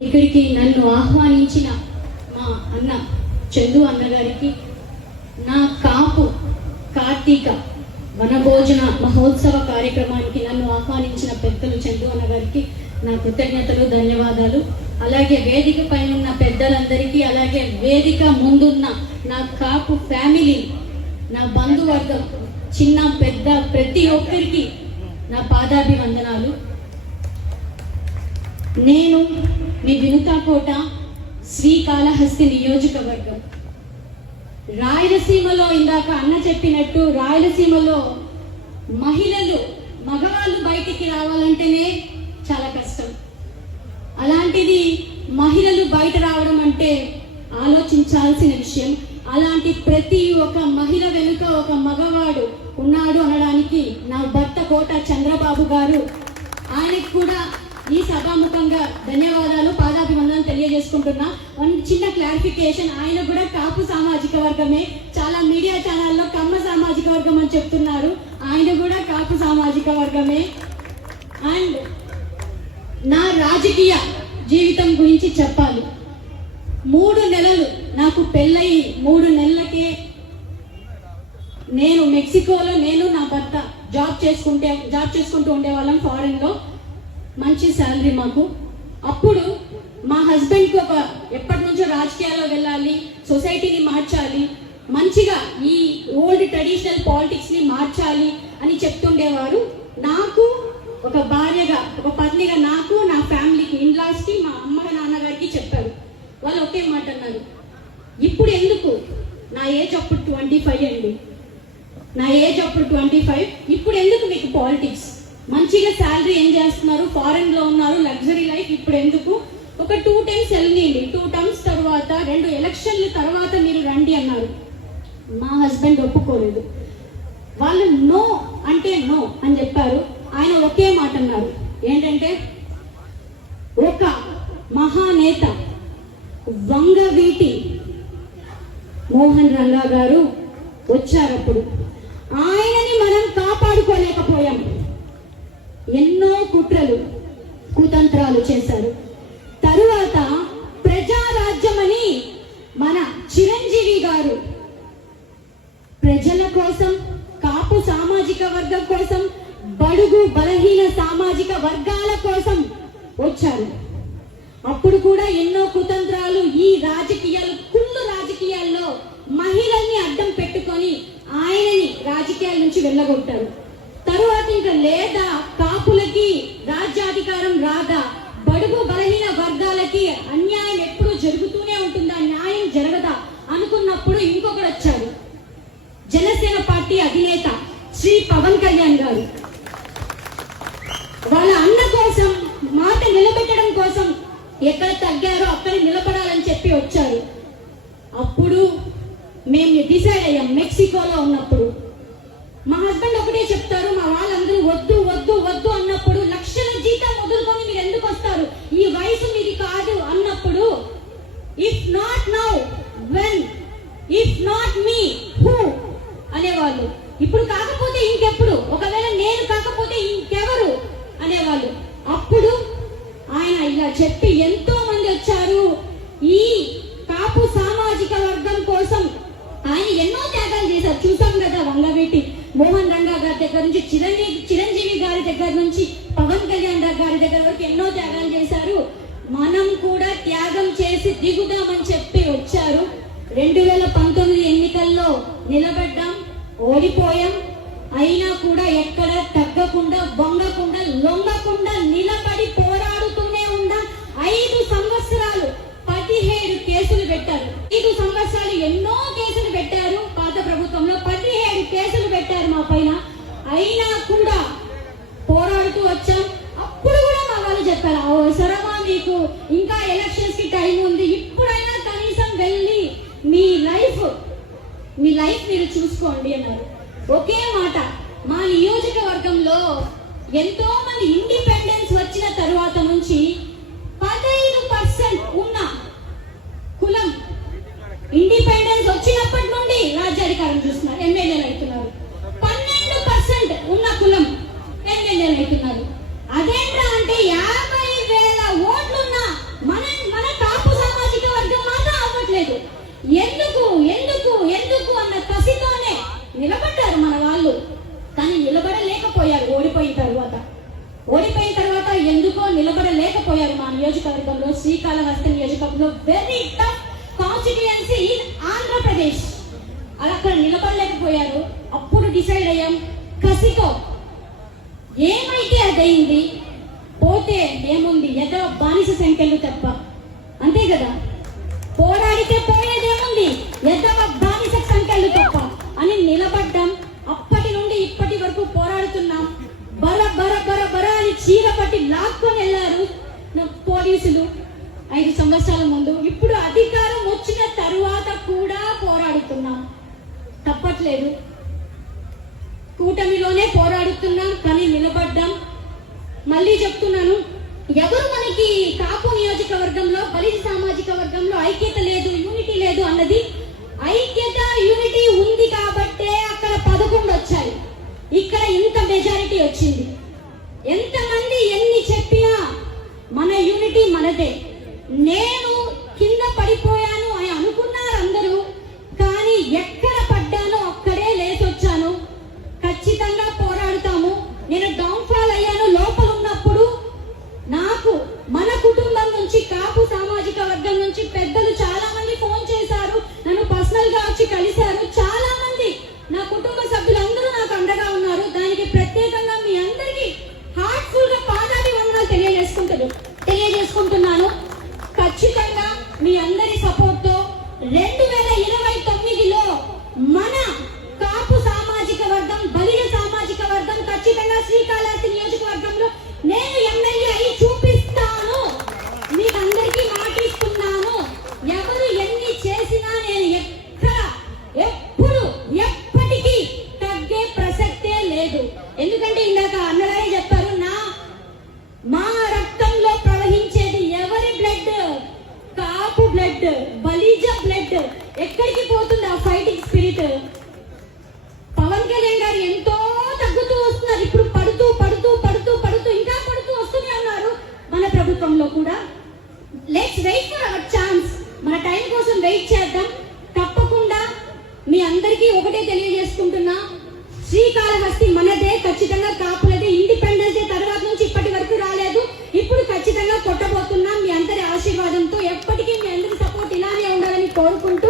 ఇక్కడికి నన్ను ఆహ్వానించిన మా అన్న చందు అన్నగారికి, నా కాపు కార్తీక వనభోజన మహోత్సవ కార్యక్రమానికి నన్ను ఆహ్వానించిన పెద్దలు చందు అన్నగారికి నా కృతజ్ఞతలు, ధన్యవాదాలు. అలాగే వేదిక పైన ఉన్న పెద్దలందరికీ, అలాగే వేదిక ముందున్న నా కాపు ఫ్యామిలీ, నా బంధువర్గం, చిన్న పెద్ద ప్రతి ఒక్కరికి నా పాదాభివందనాలు. నేను మీ వినుతాకోట శ్రీకాళహస్తి నియోజకవర్గం. రాయలసీమలో ఇందాక అన్న చెప్పినట్టు రాయలసీమలో మహిళలు, మగవాళ్ళు బయటికి రావాలంటేనే చాలా కష్టం. అలాంటిది మహిళలు బయట రావడం అంటే ఆలోచించాల్సిన విషయం. అలాంటి ప్రతి ఒక్క మహిళ వెనుక ఒక మగవాడు ఉన్నాడు అనడానికి నా భర్త కోట చంద్రబాబు గారు, ఆయనకు కూడా ఈ సభాముఖంగా ధన్యవాదాలు, పాదాభివందనం తెలియజేసుకుంటున్నా. చిన్న క్లారిఫికేషన్, ఆయన కూడా కాపు సామాజిక వర్గమే. చాలా మీడియా ఛానల్లో కమ్మ సామాజిక వర్గం అని చెప్తున్నారు, ఆయన కూడా కాపు సామాజిక వర్గమే. అండ్ నా రాజకీయ జీవితం గురించి చెప్పాలి. 3 నెలలు నాకు పెళ్ళయి 3 నెలలకే నేను మెక్సికోలో, నేను నా భర్త జాబ్ చేసుకుంటూ ఉండేవాళ్ళం ఫారెన్ లో. మంచి శాలరీ మాకు. అప్పుడు మా హస్బెండ్ కి ఎప్పటి నుంచో రాజకీయాల్లో వెళ్ళాలి, సొసైటీని మార్చాలి, మంచిగా ఈ ఓల్డ్ ట్రెడిషనల్ పాలిటిక్స్ ని మార్చాలి అని చెప్తుండేవారు. నాకు ఒక భార్యగా, ఒక పత్నిగా, నాకు నా ఫ్యామిలీకి, ఇన్లాస్ కి, మా అమ్మ నాన్నగారికి చెప్పారు. వాళ్ళు ఒకే మాట అన్నారు, ఇప్పుడు ఎందుకు, నా ఏజ్ అప్పుడు 25 అండి, నా ఏజ్ అప్పుడు 25, ఇప్పుడు ఎందుకు మీకు పాలిటిక్స్, మంచిగా శాలరీ ఏం చేస్తున్నారు, ఫారెన్ లో ఉన్నారు, లగ్జరీ లైఫ్, ఇప్పుడు ఎందుకు, ఒక 2 టైమ్స్ వెళ్ళండి, 2 టర్మ్స్ తర్వాత 2 ఎలక్షన్ల తర్వాత మీరు రండి అన్నారు. మా హస్బెండ్ ఒప్పుకోలేదు. వాళ్ళు నో అంటే నో అని చెప్పారు. ఆయన ఒకే మాట అన్నారు, ఏంటంటే ఒక మహానేత వంగవీటి మోహన్ రంగా గారు వచ్చారప్పుడు, ఆయనని మనం కాపాడుకోలేకపోయాం. ఎన్నో కుట్రలు, కుతంత్రాలు చేశారు. తరువాత ప్రజారాజ్యం అని మన చిరంజీవి గారు ప్రజల కోసం, కాపు సామాజిక వర్గం కోసం, బడుగు బలహీన సామాజిక వర్గాల కోసం వచ్చారు. అప్పుడు కూడా ఎన్నో కుతంత్రాలు, ఈ రాజకీయాలు, కుళ్ళు రాజకీయాల్లో మహిళల్ని అడ్డం పెట్టుకొని ఆయనని రాజకీయాల నుంచి వెళ్ళగొట్టారు. తరువాత ఇంకా లేదా, కాపులకి రాజ్యాధికారం రాదా, బడుగు బలహీన వర్గాలకి అన్యాయం ఎప్పుడు జరుగుతూనే ఉంటుందా, న్యాయం జరగదా అనుకున్నప్పుడు ఇంకొకరు వచ్చారు, జనసేన పార్టీ అధినేత శ్రీ పవన్ కళ్యాణ్ గారు. వాళ్ళ అన్న కోసం, మాట నిలబెట్టడం కోసం ఎక్కడ తగ్గారో అక్కడ నిలబడాలని చెప్పి వచ్చారు. అప్పుడు మేము డిసైడ్ అయ్యాం. మెక్సికోలో ఉన్నప్పుడు మా హస్బెండ్ ఒకటే చెప్తారు, మా వాళ్ళందరూ వద్దు వద్దు వద్దు అన్నప్పుడు, లక్షల జీతం వదులుకొని మీరు ఎందుకు వస్తారు, ఈ వయసు మీది కాదు అన్నప్పుడు, if not now when, if not me who అనేవాళ్ళు. ఇప్పుడు కాకపోతే ఇంకెప్పుడు, ఒకవేళ నేను కాకపోతే ఇంకెవరు అనేవాళ్ళు. అప్పుడు ఆయన ఇలా చెప్పి ఎంతో మంది వచ్చారు. ఈ కాపు సామాజిక వర్గం కోసం ఆయన ఎన్నో త్యాగాలు చేశారు. చూసాం కదా, వంగవీటి మోహన్ రంగా గారి దగ్గర నుంచి, చిరంజీవి గారి దగ్గర నుంచి, పవన్ కళ్యాణ్ గారి దగ్గర వరకు ఎన్నో త్యాగాలు చేశారు. మనం కూడా త్యాగం చేసి దిగుదామని చెప్పి వచ్చారు. 2019 ఎన్నికల్లో నిలబడ్డాం, ఓడిపోయాం. అయినా కూడా ఎక్కడ తగ్గకుండా, బొంగకుండా, లొంగకుండా నిలబడి పోరాడుతూనే ఉన్నాం. 5 సంవత్సరాలు 17 కేసులు పెట్టారు. 5 సంవత్సరాలు ఎన్నో కేసులు పెట్టారు. పాత ప్రభుత్వంలో 17 కేసులు పెట్టారు మా పైన. అయినా కూడా పోరాడుతూ వచ్చాం. అప్పుడు కూడా మా వాళ్ళు చెప్పారు, అవసరమా మీకు, ఇంకా ఎలక్షన్స్ కి టైం ఉంది, ఇప్పుడైనా కనీసం వెళ్ళి మీ లైఫ్ మీరు చూసుకోండి అన్నారు. ఒకే మాట. మా నియోజకవర్గంలో ఎంతో మంది ఇండిపెండెన్స్ వచ్చిన తరువాత నుంచి 15% ఉన్న కులం ఇండిపెండెన్స్ వచ్చినప్పటి నుండి రాజ్యాధికారం చూస్తున్నారు, ఎమ్మెల్యేలు అవుతున్నారు. 12% ఉన్న కులం ఎమ్మెల్యేలు అవుతున్నారు. అదేంటా అంటే 50,000 ఓట్లున్నా మన నియోజకవర్గంలో, శ్రీకాళహస్తి నియోజకవర్గంలో very tough constituency in Andhra Pradesh. అలా అక్కడ నిలబడలేకపోయారు. అప్పుడు డిసైడ్ అయ్యాం, కసితో ఏమైతే అదైంది, పోతే ఏముంది, ఎదో బానిస సంఖ్యలు తప్ప, అంతే కదా, పోరాడితే పోయేదేముంది, ఎదవ బానిస సంఖ్యలు తప్ప అని నిలబడ్డాం. అప్పటి నుండి ఇప్పటి వరకు పోరాడుతున్నాం. బర బర బర బర అని చీర పట్టి లాక్కొని వెళ్ళారు పోలీసులు 5 సంవత్సరాల ముందు. ఇప్పుడు అధికారం వచ్చిన తరువాత కూడా పోరాడుతున్నాం, తప్పట్లేదు. కూటమిలోనే పోరాడుతున్నాం, కానీ నిలబడ్డాం. మళ్ళీ చెప్తున్నాను, ఎవరు మనకి కాపు నియోజకవర్గంలో, బలిజ సామాజిక వర్గంలో ఐక్యత లేదు, యూనిటీ లేదు అన్నది, ఐక్యత యూనిటీ ఉంది కాబట్టే అక్కడ 11 వచ్చాయి, ఇక్కడ ఇంత మెజారిటీ వచ్చింది. ఎంతమంది ఎన్ని చెప్పినా మన యూనిటీ మనదే. నేను కింద పడిపోయాను అని అనుకున్నారు అందరూ, కానీ ఎక్కడ పడ్డానో అక్కడే లేచొచ్చాను. ఖచ్చితంగా పోరాడుతాము. నేను డౌన్ఫాల్ అయ్యాను లోపల ఉన్నప్పుడు. నాకు మన కుటుంబం నుంచి, కాపు సామాజిక వర్గం నుంచి పెద్దలు చాలా మంది ఫోన్ చేశారు, నన్ను పర్సనల్ గా వచ్చి కలిశారు. చాలా మంది నా కుటుంబ సభ్యులందరూ నాకు అండగా ఉన్నారు. దానికి ప్రత్యేకంగా మీ అందరికీ హార్ట్ఫుల్ గా పాదాభివందనాలు తెలియజేసుకుంటున్నాను. ఖచ్చితంగా మీ అందరి సపోర్ట్ తో 2029లో మన కాపు సామాజిక వర్గం, బలిజ సామాజిక వర్గం ఖచ్చితంగా శ్రీకాళహస్తి నియోజకవర్గంలో నేను ఎమ్మెల్యే అయి చూపిస్తాను. మీకు అందరికీ మాటిస్తున్నాను. ఎవరు ఎన్ని చేసినా నేను ఎప్పుడు ఎప్పటికీ తగ్గే ప్రసక్తే లేదు. ఎందుకంటే ఇందాక అన్నగారే చెప్పారు, మా రక్తంలో ప్రవహించేది ఎవరి బ్లడ్? కాపు బ్లడ్, బలిజ బ్లడ్. ఎక్కడికి పోతుంది ఆ ఫైటింగ్ స్పిరిట్? పవన్ కళ్యాణ్ గారు ఎంతో తగ్గుతూ వస్తున్నారు, ఇప్పుడు పడుతూ పడుతూ పడుతూ పడుతూ ఇంకా పడుతూ వస్తూనే ఉన్నారు. మన ప్రభుత్వంలో కూడా let's wait for our chance. మన టైం కోసం వెయిట్ చేద్దాం. తప్పకుండా మీ అందరికీ ఒకటే తెలియజేసుకుంటున్నా, శ్రీకాళహస్తి మనదే, ఖచ్చితంగా కాపులదే. ఇండిపెండెన్స్ డే తర్వాత నుంచి ఇప్పటి వరకు రాలేదు, ఇప్పుడు ఖచ్చితంగా కొట్టబోతున్నాం. మీ అందరి ఆశీర్వాదంతో ఎప్పటికీ మీ అందరి సపోర్ట్ ఇలానే ఉండాలని కోరుకుంటూ